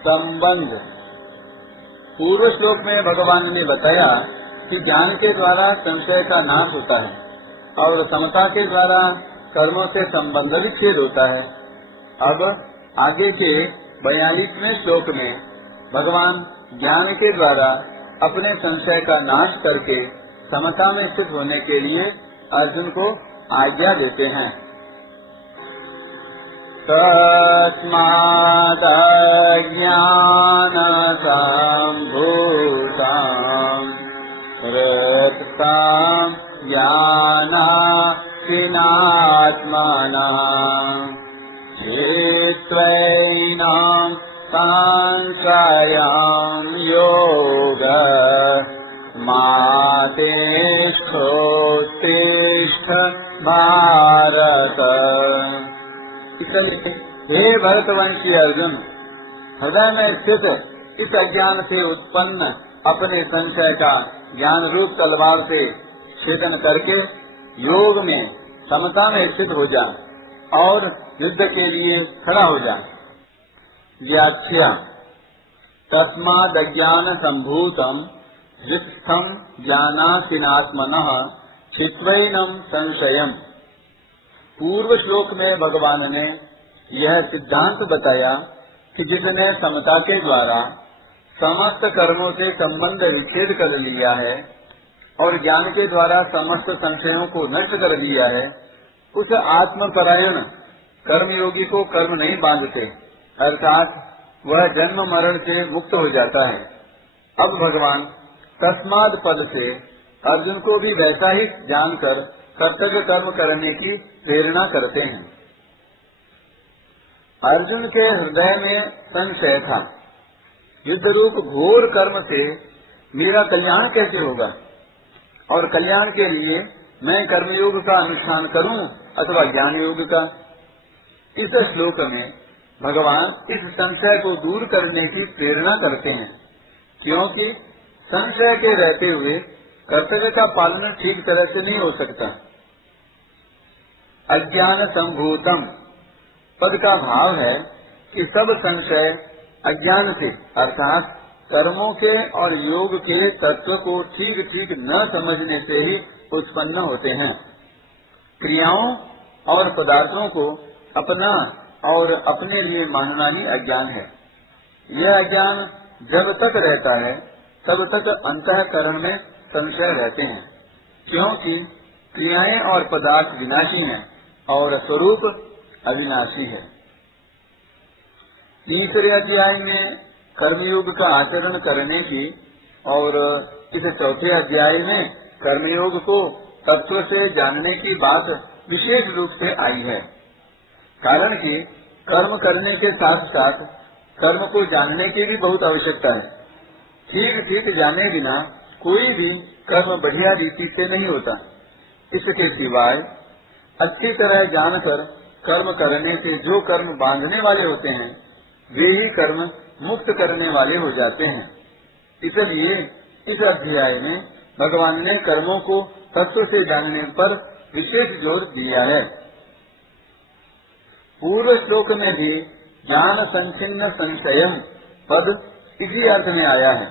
संबंध। पूर्व श्लोक में भगवान ने बताया कि ज्ञान के द्वारा संशय का नाश होता है और समता के द्वारा कर्मों से संबंध विच्छेद होता है। अब आगे के 42वें श्लोक में भगवान ज्ञान के द्वारा अपने संशय का नाश करके समता में स्थित होने के लिए अर्जुन को आज्ञा देते हैं। तस्मादज्ञानसम्भूतं हृत्स्थं ज्ञानात्मनः चित्त्वैनं संशयं योगः मातेष्ठोत्तिष्ठ भारत। इसलिए हे भरतवंशी अर्जुन, हृदय में स्थित इस अज्ञान से उत्पन्न अपने संशय का ज्ञान रूप तलवार से छेदन करके योग में समता में स्थित हो जा और युद्ध के लिए खड़ा हो जा। व्याख्या। तस्मादज्ञान संभूतम हृत्स्थं ज्ञानासीनात्मनः चित्वैनं संशयम्। पूर्व श्लोक में भगवान ने यह सिद्धांत बताया कि जिसने समता के द्वारा समस्त कर्मों से संबंध विच्छेद कर लिया है और ज्ञान के द्वारा समस्त संशयों को नष्ट कर दिया है, उस आत्मपरायण कर्मयोगी को कर्म नहीं बांधते, अर्थात वह जन्म मरण से मुक्त हो जाता है। अब भगवान तस्माद पद से अर्जुन को भी वैसा ही जानकर कर्तव्य कर्म करने की प्रेरणा करते हैं। अर्जुन के हृदय में संशय था, युद्ध रूप घोर कर्म से मेरा कल्याण कैसे होगा और कल्याण के लिए मैं कर्मयोग का अनुष्ठान करूं अथवा ज्ञान योग का। इस श्लोक में भगवान इस संशय को दूर करने की प्रेरणा करते हैं, क्योंकि संशय के रहते हुए कर्तव्य का पालन ठीक तरह से नहीं हो सकता। अज्ञान संभूतम पद का भाव है कि सब संशय अज्ञान से अर्थात कर्मों के और योग के तत्व को ठीक ठीक न समझने से ही उत्पन्न होते हैं। क्रियाओं और पदार्थों को अपना और अपने लिए मानना ही अज्ञान है। यह अज्ञान जब तक रहता है तब तक अंतःकरण में संशय रहते हैं, क्योंकि क्रियाएं और पदार्थ विनाशी हैं और स्वरूप अविनाशी है। तीसरे अध्याय में कर्मयोग का आचरण करने की और इस चौथे अध्याय में कर्मयोग को तत्व से जानने की बात विशेष रूप से आई है, कारण कि कर्म करने के साथ साथ कर्म को जानने की भी बहुत आवश्यकता है। ठीक ठीक जाने बिना कोई भी कर्म बढ़िया रीति से नहीं होता। इसके सिवाय अच्छी तरह जानकर कर्म करने से जो कर्म बांधने वाले होते हैं वे ही कर्म मुक्त करने वाले हो जाते हैं। इसलिए इस अध्याय में भगवान ने कर्मों को तत्व से जानने पर विशेष जोर दिया है। पूर्व श्लोक में भी ज्ञान संचिन्न संशयम पद इसी अर्थ में आया है।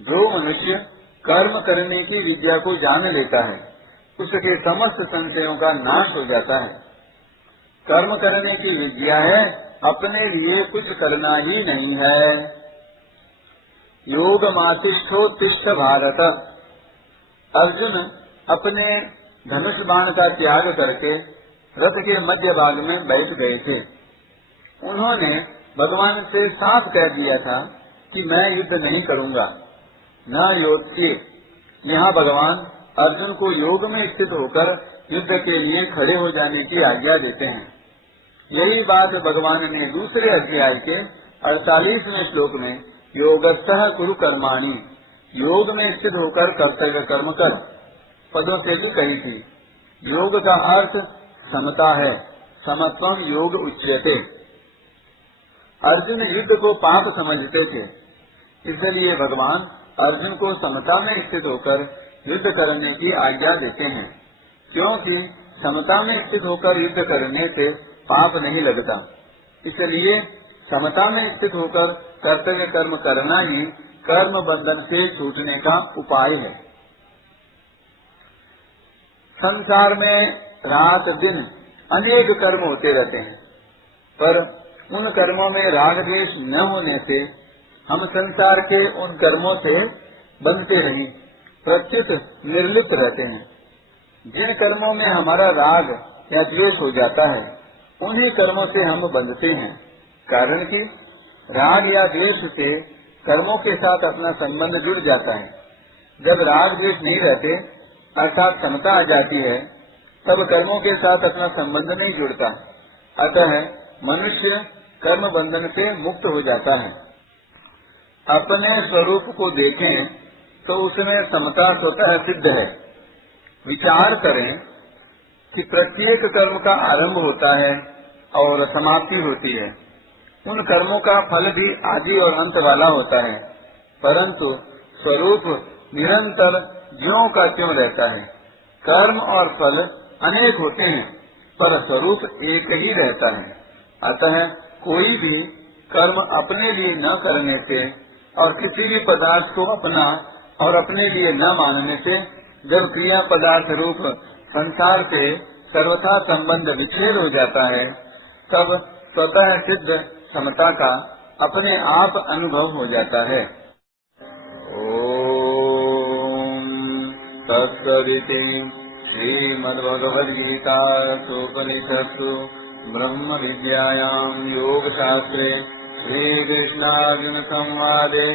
जो मनुष्य कर्म करने की विद्या को जान लेता है उसके समस्त संशयों का नाश हो जाता है। कर्म करने की विद्या है, अपने लिए कुछ करना ही नहीं है। योग मातिष्ठोत्तिष्ठ भारत। अर्जुन अपने धनुष बाण का त्याग करके रथ के मध्य भाग में बैठ गए थे। उन्होंने भगवान से साफ कह दिया था कि मैं युद्ध नहीं करूंगा, न योत्स्ये। यहाँ भगवान अर्जुन को योग में स्थित होकर युद्ध के लिए खड़े हो जाने की आज्ञा देते हैं। यही बात भगवान ने दूसरे अध्याय के 48वें श्लोक में योगस्थः कुरु कर्माणि, योग में स्थित होकर कर्तव्य कर्म कर पदों से भी कही थी। योग का अर्थ समता है, समत्वम योग उच्यते। अर्जुन युद्ध को पाप समझते थे, इसलिए भगवान अर्जुन को समता में स्थित होकर युद्ध करने की आज्ञा देते हैं, क्योंकि समता में स्थित होकर युद्ध करने से पाप नहीं लगता। इसलिए समता में स्थित होकर कर्तव्य कर्म करना ही कर्म बंधन से छूटने का उपाय है। संसार में रात दिन अनेक कर्म होते रहते हैं, पर उन कर्मों में राग द्वेष न होने से हम संसार के उन कर्मों से बंधते नहीं, प्रत्युत निर्लिप्त रहते हैं। जिन कर्मों में हमारा राग या द्वेष हो जाता है उन्हीं कर्मों से हम बंधते हैं, कारण कि राग या द्वेष से कर्मों के साथ अपना संबंध जुड़ जाता है। जब राग द्वेष नहीं रहते अर्थात समता आ जाती है, तब कर्मों के साथ अपना संबंध नहीं जुड़ता, अतः मनुष्य कर्म बंधन से मुक्त हो जाता है। अपने स्वरूप को देखें तो उसमें समता स्वतः सिद्ध है। विचार करें कि प्रत्येक कर्म का आरंभ होता है और समाप्ति होती है। उन कर्मों का फल भी आदि और अंत वाला होता है, परंतु स्वरूप निरंतर ज्यों का त्यों रहता है। कर्म और फल अनेक होते हैं, पर स्वरूप एक ही रहता है। अतः कोई भी कर्म अपने लिए न करने से और किसी भी पदार्थ को अपना और अपने लिए न मानने से जब क्रिया पदार्थ रूप संसार से सर्वथा संबंध विच्छेद हो जाता है, तब स्वतः सिद्ध समता का अपने आप अनुभव हो जाता है। ओम तत्सदिति श्रीमद्भगवद्गीतासूपनिषत्सु ब्रह्म विद्यायां योग शास्त्रे श्री कृष्णार्जुन संवादे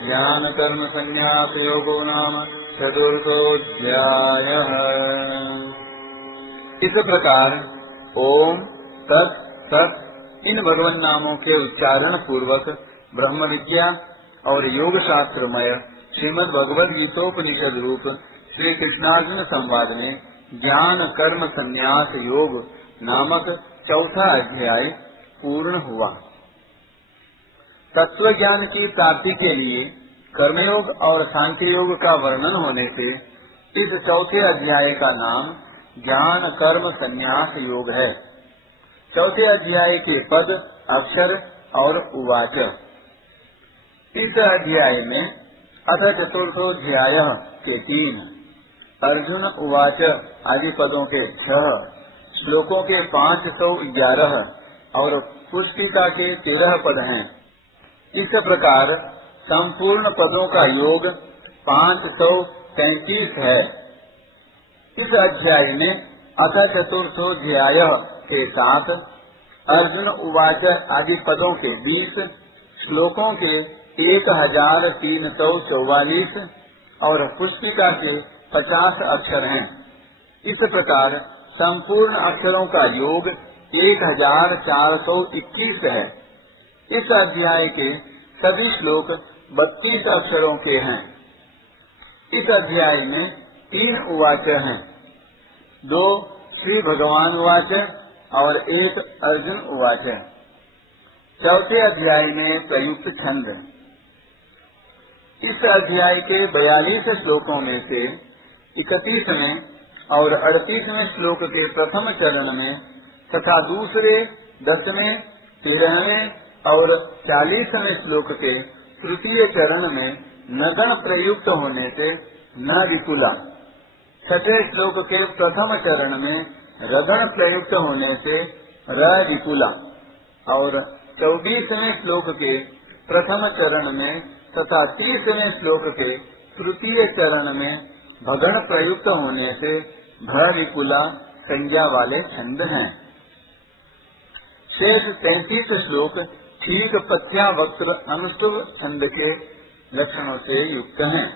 ज्ञान कर्म संन्यास योगो नाम चतुर्थोऽध्यायः। इस प्रकार ओम तत् सत इन भगवान नामों के उच्चारण पूर्वक ब्रह्म विद्या और योग शास्त्रमय श्रीमद् भगवद गीतोपनिषद रूप श्री कृष्णार्जुन संवाद में ज्ञान कर्म संन्यास योग नामक चौथा अध्याय पूर्ण हुआ। तत्व ज्ञान की प्राप्ति के लिए कर्मयोग और सांख्य योग का वर्णन होने से इस चौथे अध्याय का नाम ज्ञान कर्म संन्यास योग है। चौथे अध्याय के पद अक्षर और उवाच। इस अध्याय में अथ चतुर्थोऽध्याय के 3, अर्जुन उवाच आदि पदों के 6, श्लोकों के 511 और पुष्पिका के 13 पद हैं। इस प्रकार संपूर्ण पदों का योग 533 है। इस अध्याय में अथ चतुर्थोऽध्याय के साथ अर्जुन उवाच आदि पदों के 20, श्लोकों के 1344 और पुष्पिका के 50 अक्षर हैं। इस प्रकार संपूर्ण अक्षरों का योग 1421 है। इस अध्याय के सभी श्लोक 32 अक्षरों के हैं। इस अध्याय में 3 उवाच हैं, 2 श्री भगवान उवाच और 1 अर्जुन उवाच। चौथे अध्याय में प्रयुक्त छंद। इस अध्याय के 42 श्लोकों में से 31वें और 38वें श्लोक के प्रथम चरण में तथा दूसरे 10वें 13वें और 40वें श्लोक के तृतीय चरण में नगण प्रयुक्त होने से न विपुला, छठे श्लोक के प्रथम चरण में रगण प्रयुक्त होने से र विपुला और 24वें श्लोक के प्रथम चरण में तथा 30वें श्लोक के तृतीय चरण में भगण प्रयुक्त होने से भ विपुला संज्ञा वाले छंद हैं। शेष 33 श्लोक ठीक पथ्या वक्र अनुष्टुभ छंद के लक्षणों से युक्त हैं।